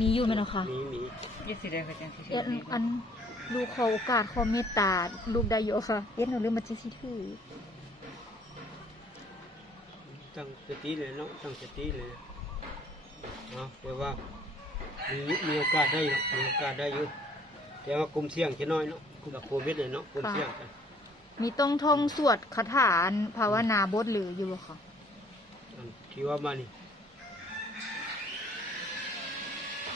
มีอยู่ไหมเนาะค่ะมีมียี่สีแดงกับจังสีเอ็ดอันลูกขอโอกาสขอเมตตาลูกได้อยู่ค่ะเอ็ดหนูลืมมาจิสิถือตั้งสติเลยเนาะตั้งสติเลยเนาะแปลว่ามีมีโอกาสได้เนาะมีโอกาสได้อยู่แต่ว่ากลุ่มเสี่ยงจะน้อยเนาะกับโควิดเลยเนาะกลุ่มเสี่ยงกันมีต้องท่องสวดคาถาอันภาวนาบทหรืออยู่บ่ค่ะอันที่ว่ามานี่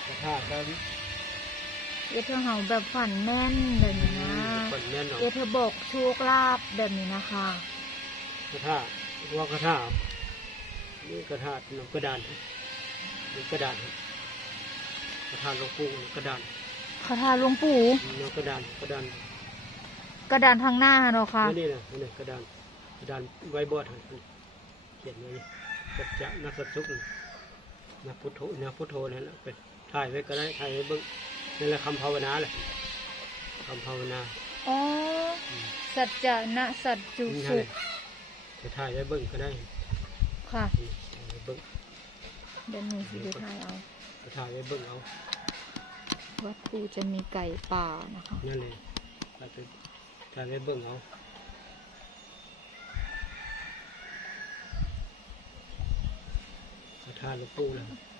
กระทากันเอ็ดเธอเฮาแบบฝันแม่นแบบนี้นะ คนแน่นเนาะเอ็ดเธอบอกโชคลาภแบบนี้นะคะ กระทาว่ากระทานี่กระทาหนกระดานนี่กระดานกระทาหลวงปู่กระดานคาถาหลวงปู่นกระดานกระดานกระดานทางหน้าเนาะค่ะนี่นะนี่กระดานกระดานไว้บอดหั่นเขียนไว้สัจจะนักสัจจุกนักพุทโธนักพุทโธนั่นแหละเป็น ถ่ายไว้ก็ได้ถ่ายไว้เบิ้งนั่นแหละคำภาวนาแหละคำภาวนาอ๋อสัจจะนะสัจจุนี่สุแหละจะถ่ายไว้เบิ้งก็ได้ ค่ะนี่ถ่ายไว้เบิ้งเดี๋ยวหนูสิไปถ่ายเอาจะถ่ายไว้เบิ้งเอาวัดปูจะมีไก่ป่านะคะนั่นเลยถ่ายไปถ่ายไว้เบิ้งเอากระทาหลวงปู่นะกระทาหลวงปู่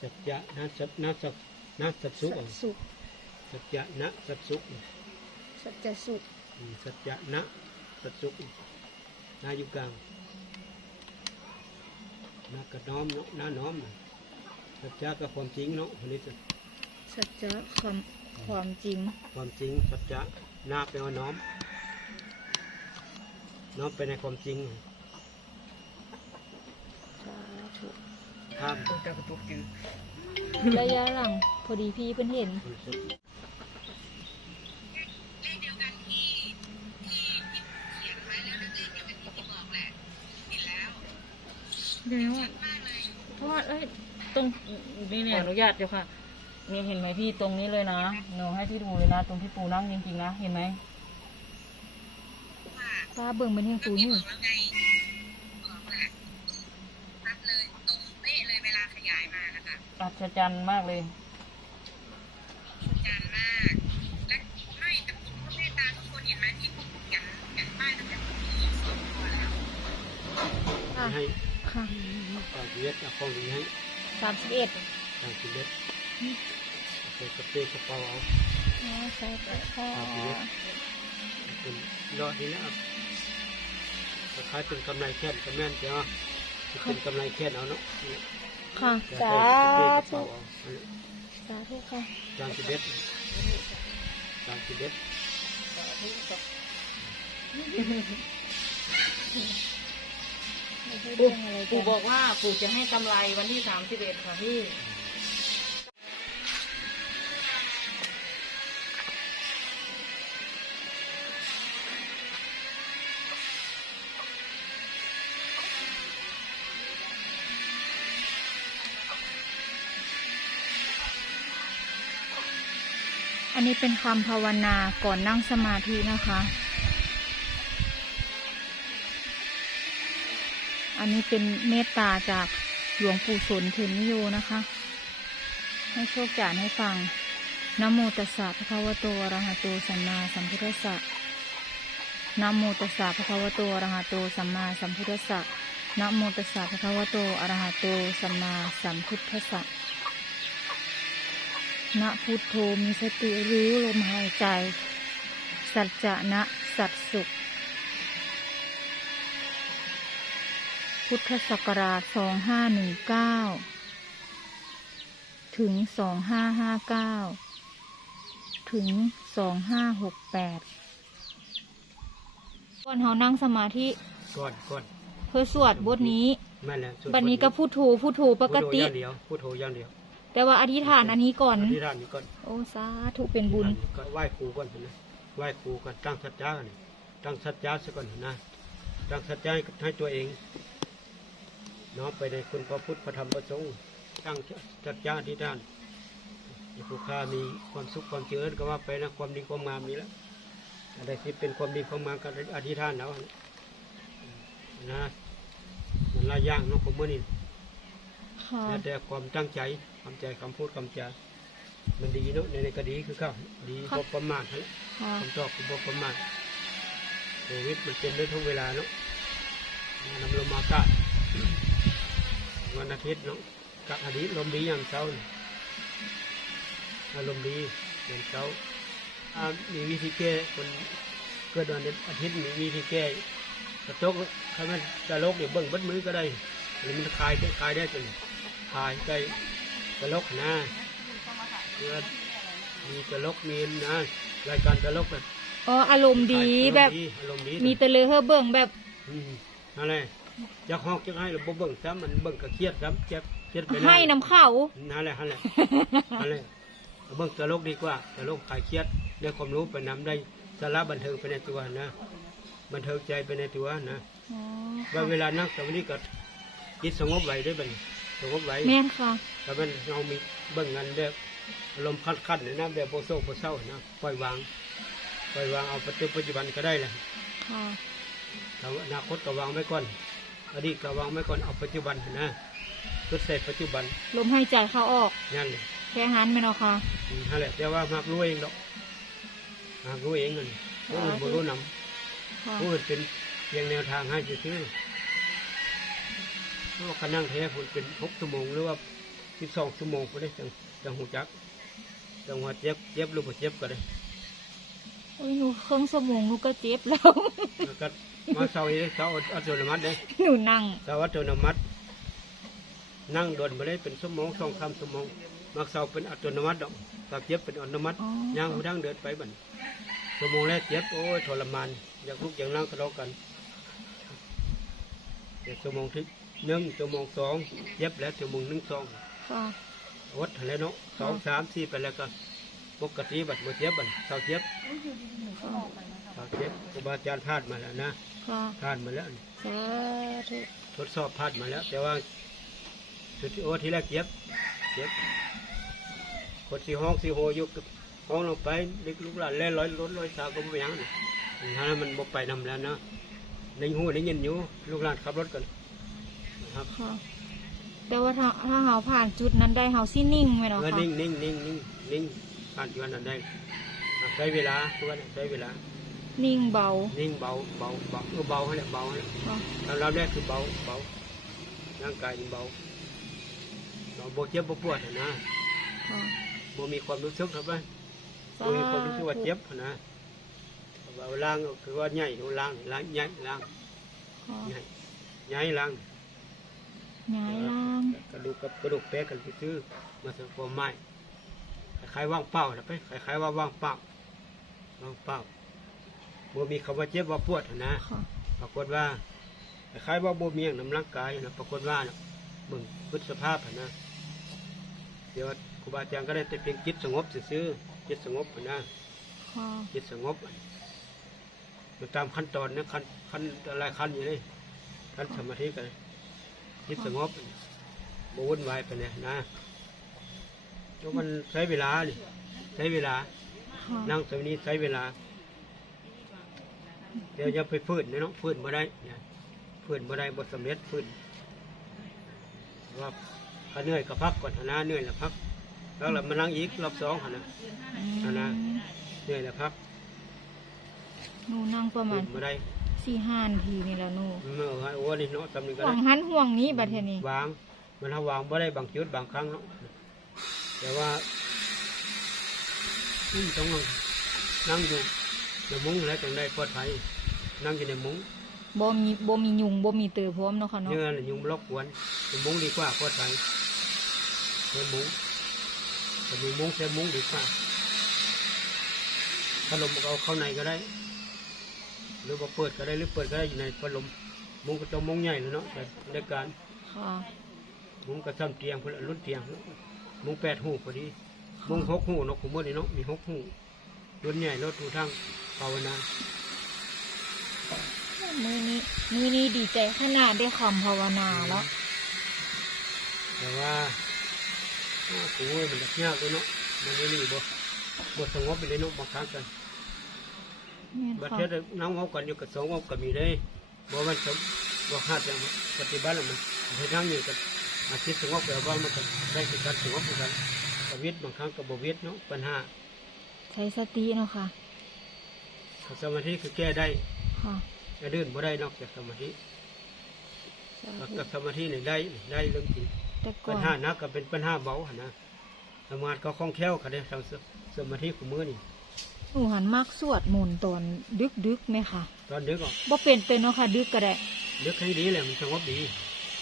สัจจะนะสัจนะสัจนะสัจสุสัเอาจสุขสัจจะนะสัจสุสัจจะสุขอืมสัจจะนะสัจสุนาอยู่กลางนะกระน้อมเนาะนาน้อมน่ะสัจจะกับความจริงเนาะคนนี้จะสัจจะความความจริง ความจริงสัจจะนาแปลว่าน้อม น้อมไปในความจริง สาธุ ข้ามตัวจะกระตุกจืดระยะหลังพอดีพี่เพิ่นเห็นเดี๋ยวเพราะว่าเอ้ยตรงนี่เนี่ยอนุญาตเดี๋ยวค่ะนี่เห็นไหมพี่ตรงนี้เลยนะหนูให้พี่ดูเลยนะ ตรงที่ปูนั่งจริงๆนะ เห็นไหมฟ้าเบิ่งเป็นเฮงปูนี่ อัศจรรย์มากเลยค่ะให้ค่ะต่างชีวิตเอาของดีให้สามสิบเอ็ดต่างชีวิตใส่กระเป๋ากระเป๋าเอาอ๋อใช่ค่ะเป็นยอดนี้นะครับคล้ายเป็นกำไรแค่นกำแม่นเจ้าเป็นกำไรแค่นเอาเนาะ ค่ะใส่สากระเป๋าธุเอาสาธุค่ะจางชีวิตจางชีวิตไม่ใช่ปู่เรื่องอะไรปู่กันบอกว่าปู่จะให้กำไรวันที่สามสิบเอ็ดค่ะพี่ นี้เป็นคำภาวนาก่อนนั่งสมาธินะคะ อันนี้เป็นเมตตาจากหลวงปู่สนเทนนิโยนะคะ ให้โชคจานให้ฟังนะโมตัสสะภะคะวะโตอรหะโตสัมมาสัมพุทธัสสะนะโมตัสสะภะคะวะโตอะระหะโตสัมมาสัมพุทธัสสะนะโมตัสสะภะคะวะโตอะระหะโตสัมมาสัมพุทธัสสะ นะพุทโธมีสติรู้ลมหายใจ สัจจะนะสัตสุข พุทธศักราชสองห้าหนึ่งเก้าถึงสองห้าห้าเก้าถึงสองห้าหกแปดก่อนเขานั่งสมาธิ ก่อนก่อนเพื่อสวดบทนี้แม่นแล้วสวดบัดนี้ก็พูดโธพูดโธปกติพุทโธอย่างเดียวพูดโธอย่างเดียว แต่ว่าอธิษฐานอันนี้ก่อนที่ร้านนี้ก่อนโอ้สาธุเป็นบุญ ก็ไหว้ครูก่อนนะไหว้ครูก่อนตั้งสัจจะกันตั้งสัจจะซะก่อนนะตั้งสัจจะให้ตัวเองน้อมไปในคุณพระพุทธพระธรรมพระสงฆ์ตั้งสัจจะที่ด้านให้ผู้ค้ามีความสุขความเจริญก็ว่าไปนะความดีความงามนี้แล้วอะไรที่เป็นความดีความงามก็อธิษฐานแล้วนะมันหลายอย่างเนาะผมเมื่อนี้ค่ะแล้วแต่ความตั้งใจ ความใจคำพูดคำจามันดีเนาะในในก็ดีคือเขาดีบ่ประมาทนั่นแหละค่ะคำตอบคือบ่ประมาทโควิดมันเป็นได้ทุกเวลาเนาะนำลมอากาศวันอาทิตย์เนาะกับอดีตลมดีอย่างเช้านี่อารมณ์ดีอย่างเช้าอ่ามีวิธีแก้คนเกิดวันอาทิตย์มีวิธีแก้กระตกถ้ามันจะโรคเดี๋ยวเบิ่งเบัดมือก็ได้หรือมันคลายได้คลายได้จนคลายได้ กระโรคนะเพื่อมีกระโรคมีนะรายการกระโรคแบบอ๋ออารมณ์ดีแบบอารมณ์ดีมีแต่เลยเฮอเบิ่งแบบอืมนั่นแหละอยากฮอกอยากให้เราบ่เบิ่งซ้ำมันเบิ่งก็เครียดซ้ำเจ็บเครียดไปให้น้ำเข้านั่นแหละนั่นแหละนั่นแหละเอาเบิ่งตลกดีกว่าตลกคลายเครียดได้ความรู้ไปนำได้สาระบันเทิงไปในตัวนะบันเทิงใจไปในตัวนะอ๋อว่าเวลานั่งสมาธิก็จิตสงบไว้ได้บัดนี้ส งบไว้แม่นค่ะแต่มันเอามีเบิ่งงานแบบอารมณ์คัดๆนี่นะแบบโบโซโบเศร้านะปล่อยวางปล่อยวางเอาปัจจุปัจจุบันก็ได้แหละค่ะเอาอนาคตก็วางไว้ก่อนอดีตก็วางไว้ก่อนเอาปัจจุบันนะทดสอบปัจจุบันลมหายใจเข้าออกนั่นเลยแค่หันไม่นเนาะค่ะอืมนั่นแหละแต่ว่าหากรู้เองดอกหากรู้เองเงินผู้อื่นบ่รู้นค่ะำผู้อื่นเป็นเพียงแนวทางให้ซื่อๆ เพราะว่าการนั่งแท้ผลเป็นหกชั่วโมงหรือว่าสิบสองชั่วโมงก็ได้จังจังหูจักจังว่าเจ็บเจ็บหรือบ่เจ็บก็ได้โอ้ยหนูเครื่องสมองหนูก็เจ็บแล้ว แล้วก็มาเศร้าเองเศร้าอัตโนมัติเลยหนูนั่งเศร้าอัตโนมัติ นั่งโดนมาได้เป็นชั่วโมงสองสามชั่วโมงมักเศร้าเป็นอัตโนมัติดอกกับเจ็บเป็นอัตโนมัติอ๋อ ย่างมาดังเดินไปบัดนชั่วโมงแรกเจ็บโอ้ยทรมานอยากลุกอยากนั่งก็เลาะกันเดี๋ยวชั่วโมงที่ หนึ่งชั่วโมงสองเจ็บแล้วชั่วโมงหนึ่งสองค่ะอดแล้วเนาะสองสามสี่ไปแล้วก็ปกติบัดบ่เจ็บบัดเศร้าเจ็บเศร้าเจ็บครูบาอาจารย์พลาดมาแล้วนะค่ะพลาดมาแล้วสาธุทดสอบพลาดมาแล้ว แต่ว่าสุดที่โอทีแรกเจ็บเจ็บกดสีห้องสีโหอยุกห้องลงไปเล็กลูกหลานเล่นร้อยรถร้อยสาวก็ไม่ยังนี่ถ้ามันบกไปนำแล้วนะในหูในยินอยู่ลูกหลานขับรถกันนะ ครับค่ะแต่ว่าถ้าถ้าเฮาผ่านจุดนั้นได้เฮาสินิ่งไหมเนาะเออค่ะนิ่งนิ่งนิ่งนิ่งนิ่งผ่านจุดนั้นได้อะใช้เวลาทุกวันใช้เวลา นิ่งเบานิ่งเบาเบาเบาเออเบาให้แหละเบาให้แหละค่ะตอนเราแรกคือเบาเบาร่างกายนี่เบาเราโบเจ็บโบปวดอะนะค่ะบ่มีความรู้สึกครับว่าสาบ่มีความรู้สึกว่าธุเจ็บนะว่าล้างก็คือว่าใหญ่ล้างล้างใหญ่ล้างค่ะใหญ่ใหญ่ล้าง ย้ายล่าง กระดูกกับกระดูกแปะกันซื่อๆมาสังความไม้คล้ายๆว่างเปล่านะไปคล้ายๆว่าว่างเปล่าว่างเปล่าบ่มีคำว่าเจ็บว่าปวดนะค่ะปรากฏว่าคล้ายๆว่าบ่มีอย่างน้ำร่างกายนะปรากฏว่านะเบิ่งพุทธสภาพอะนะเดี๋ยวครูบาอาจารย์ก็ได้แต่เพียงจิตสงบซื่อๆจิตสงบอะนะค่ะจิตสงบมันตามขั้นตอนนะขั้นขั้นอะไรขั้นอยู่เลยขั้นสมาธิกัน จิตสงบบ่วุ่นวายไปเนี่ยนะเพราะมันใช้เวลานี่ใช้เวลา ค่ะนั่งสมาธิใช้เวลา เดี๋ยวจะไปฟื้นนะเนาะฟื้นมาได้เนี่ยฟื้นมาได้บทสำเร็จฟื้นว่าถ้าเหนื่อยก็พักก่อนนะเหนื่อยแล้วพัก แล้วเรามานั่งอีกรอบสองหั่นนะอือันนะมเหนื่อยแล้วพักหนูนั่งประมาฟื้ณนมาได้ สี่ห้านาทีนี่แหล้วหนูเมื่อไอ้โอ้นี่เนาะตำนี้ก็ห่วได้งหันห่วงนี้บัดเทนี้วาง มันถ้าวางบ่ได้บางจุดบางครั้งเนาะแต่ว่าอืมต้องนั่งอยู่ในมุ้งแล้วจังได้ปลอดภัยนั่งอยู่ในมุ้งบ่มีบ่มียุงบ่มีเตือพร้อมเนาะค่ะเนาะ เนื้อน่ะยุงบล็อกกวนในมุ้งดีกว่าปลอดภัยในมุ้งแต่มีมุ้งใช้มุ้งดีกว่าพัดลมเอาเข้าในก็ได้ หรือว่าเปิดก็ได้หรือเปิดก็ได้อยู่ในพัดลมมุ้งก็ต้องมุ้งใหญ่เลยเนาะแต่ในการค่ะมุ้งกระซ้ำเตียงพุ่นละรุ่นเตียงมุ้งแปดหูพอดีมุ้งหกหูเนาะผมเมื่อนี้เนาะมีหกหูรุ่นใหญ่รถทุกทางภาวนามือนี้มือนี้ดีใจขนาดได้คำภาวนาแล้วแต่ว่าอ้าวโอ้ยมันจะยากเลยเนาะมันไม่นี่บ่บ่สงบไปเลยเนาะบางครั้งกันแม่น บัดค่ะเทศน้องเอากันอยู่กับสองเอากันมีได้บ่มันสมบอกห้าจะปฏิบัติแล้วมันให้นั่งอยู่กับอาทิตย์สงบแบบว่ามันก็ได้สิการสงบเหมือนกันกวิตบางครั้งกับบวิตเนาะปัญหา ใช้สติเนาะค่ะสมาธิคือแก้ได้ค่ะจะดื่นบ่ได้นอกจากสมาธิกับสมาธินี่ได้ได้เรื่องจริงแต่ก่ปัอญนหานักก็เป็นปัญหาเบาหั่นนะสมาธิก็คล่องแคล่วค่ะเด้ทางสมาธิของมือนี่ หนูหันมากสวดมนต์ตอนดึกดึกๆไหมค่ะตอนดึกออกบ่เป็นเต้นเนาะค่ะ ดึกก็ได้ดึกให้ดีแหละมันสงบดี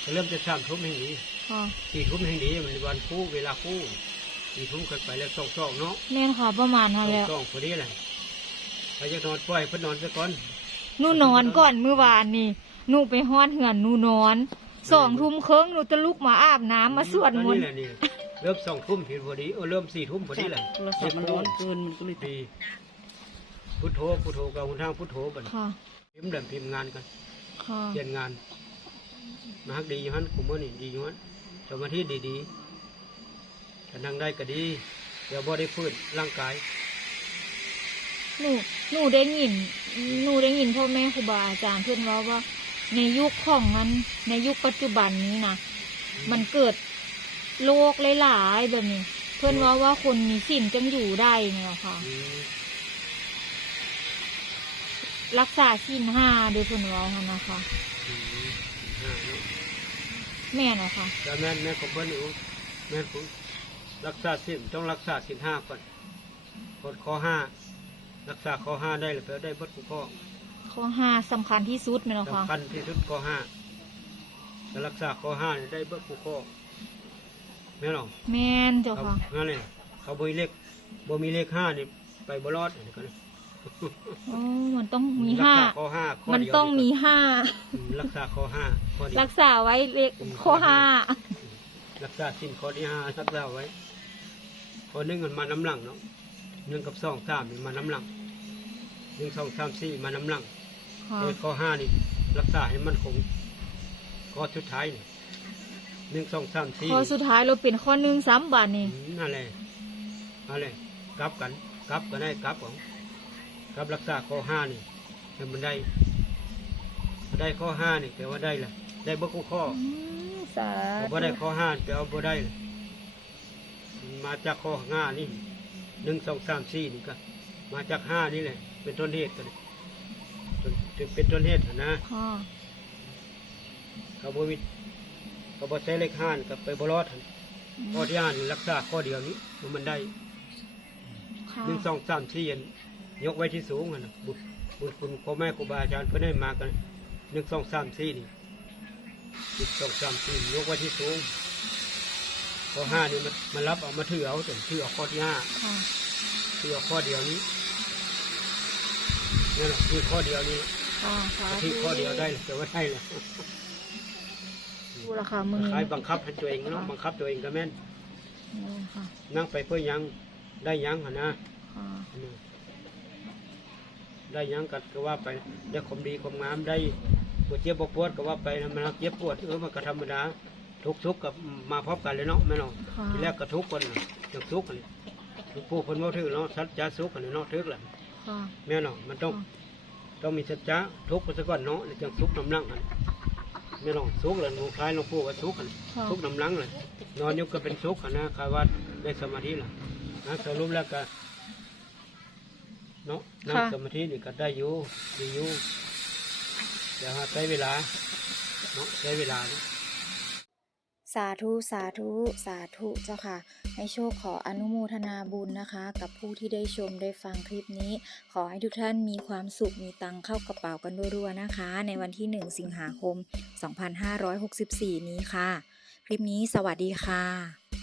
ก็เริ่มจะสามทุ่มให้ดีค่ะสี่ทุ่มให้ดีมันวันคู่เวลาคู่สี่ทุ่มกันไปแล้วสองสองเนาะแม่นค่ะประมาณสนั้อนงแล้วสองพอดีแหละไปจะนอนปล่อยเพิ่นนอนไปก่อนหนูนอนก่อนเมื่อวานนี่หนูไปฮ้อนเหือนหนูนอนสองทุ่มครึ่งหนูจะลุกมาอาบน้ำมาสวดมนต์แหละนี่ เริ่มสองทุ่มผิดพอดีเออเริ่มสี่ทุ่มพอดีแหละโทรศัพท์มันร้อนเกินมันก็เลยดีพุทโธพุทโธกับคุณทางพุทโธบัดค่ะพิมพ์เดิมพิมพ์งานกันค่ะเปลี่ยนงานมาฮักดีอยู่ฮันคุมเมอนี่ดีอยู่ฮันสมาธิดีๆถ้านั่งได้ก็ดี เดี๋ยวบ่ได้ฟื้นร่างกายหนูหนูได้ยินหนูได้ยินพ่อแม่ครูบาอาจารย์เพื่อนเว่าว่า ในยุคของนั้นในยุคปัจจุบันนี้นะมันเกิด โรคหลายๆแบบนี้ เพื่อนเว่าว่าคนมีสินจังอยู่ได้เนี่ยค่ะอืมรักษาสินห้าโดยเพื่อนเว่าหั่นนะคะอืมอ่าเนาะแม่นะคะแต่แม่นแม่ของเพิ่นอยู่แม่นผมรักษาสินต้องรักษาสินห้าก่อนกดข้อห้ารักษาข้อห้าได้หรือเปล่าได้เบดทุกข้อข้อห้าสำคัญที่สุดไหมเนาะคะสำคัญที่สุดข้อห้าจะรักษาข้อห้านี่ได้เบิดทุกข้อ แม่นหรอแม่นเจ้าเขาค่ะนั่นเลยเขาบ่มีเลขบ่มีเลขห้านี่ไปบ่รอดอันนี้ก็เลยอ๋อมันต้องมีห้ารักษาข้อห้าข้อมันเดียวต้องมีห้า อืมรักษาข้อห้าข้อเดียวรักษาไว้เลขข้อห้า รักษาสิ้นข้อที่ห้ารักษาไว้ข้อหนึ่งมันมาน้ำหลังเนาะหนึ่งกับสองสามนี่มาน้ำหลังหนึ่งสองสามสี่มาน้ำหลัง ค่ะ เออข้อห้านี่รักษาให้มันคงข้อสุดท้ายนี่ หนึ่งสองสามสี่ข้อสุดท้ายเราเป็นข้อหนึ่งซ้ำบาทนี่อืมนั่นแหละนั่นแหละกลับกันกลับก็ได้กลับของกลับรักษาข้อห้านี่ให้มันได้ได้ข้อห้านี่แปลว่าได้แหละได้บ่คู่ข้ออืมสาพอธุบ่ได้ข้อห้าแปลว่าบ่ได้เลยมาจากข้อห้านี่หนึ่งสองสามสี่นี่ก็มาจากห้านี่แหละ เป็นต้นเหตุกันจนจนเป็นต้นเหตุหั้นนะค่ะเขาบ่มี เขาบ่ใช้เลขห้านี่ก็ไปบ่รอดหั่นข้อที่ห้านี่รักษาข้อเดียวนี้มันได้ค่ะหนึ่งสองสามสี่อันยกไว้ที่สูงอะนะบุญบุญคุณพ่อแม่ครูบาอาจารย์เพื่อนให้มากันหนึ่งสองสามสี่นี่หนึ่งสองสามสี่ยกไว้ที่สูงข้อห้านี่มันมันรับเอามาถือเอาแต่ถือเอาข้อที่ห้าค่ะถือเอาข้อเดียวนี้นี่นแหละถือข้อเดียวนี้ค่ะสาธุถือข้อเดียวได้แต่ว่าได้แหละ ดูราคามือคล้ายบังคับให้ตัวเองเนาะบังคับตัวเองก็แม่นนี่ค่ะนั่งไปเพื่อหยังได้หยังหนนะค่ะได้หยังกัดก็ว่าไปได้ความดีความงามได้ปวดเจ็บปวดปวดก็ว่าไปนะมันเจ็บปวดเออมันก็ธรรมดาทุกทุกข์กับมาพบกันเลยเนาะแม่เนาะค่ะทีแรกก็ทุกข์คนน่ะอย่างทุกข์กันหลวงปู่คนว่าถือเนาะสัจจะสุขกันเนาะถือแหละค่ะแม่เนาะมันต้องต้องมีสัจจะทุกข์ไปซะก่อนเนาะแล้วจังสุขน้ำลังกัน แม่เนาะสุขเลยหลวงคล้ายหลวงปู่ก็สุขกันค่ะสุขน้ำลังเลยนอนอยู่ก็เป็นสุขกันนะคาว่าได้สมาธิล่ะนะสรุปแล้วก็เนาะนั่งสมาธินี่ก็ได้อยู่ดีอยู่เดี๋ยวหาใช้เวลาเนาะใช้เวลาเนาะ สาธุ สาธุ สาธุเจ้าค่ะ ให้โชคขออนุโมทนาบุญนะคะ กับผู้ที่ได้ชมได้ฟังคลิปนี้ ขอให้ทุกท่านมีความสุขมีตังเข้ากระเป๋ากันรัวๆนะคะ ในวันที่ 1 สิงหาคม 2564 นี้ค่ะ คลิปนี้สวัสดีค่ะ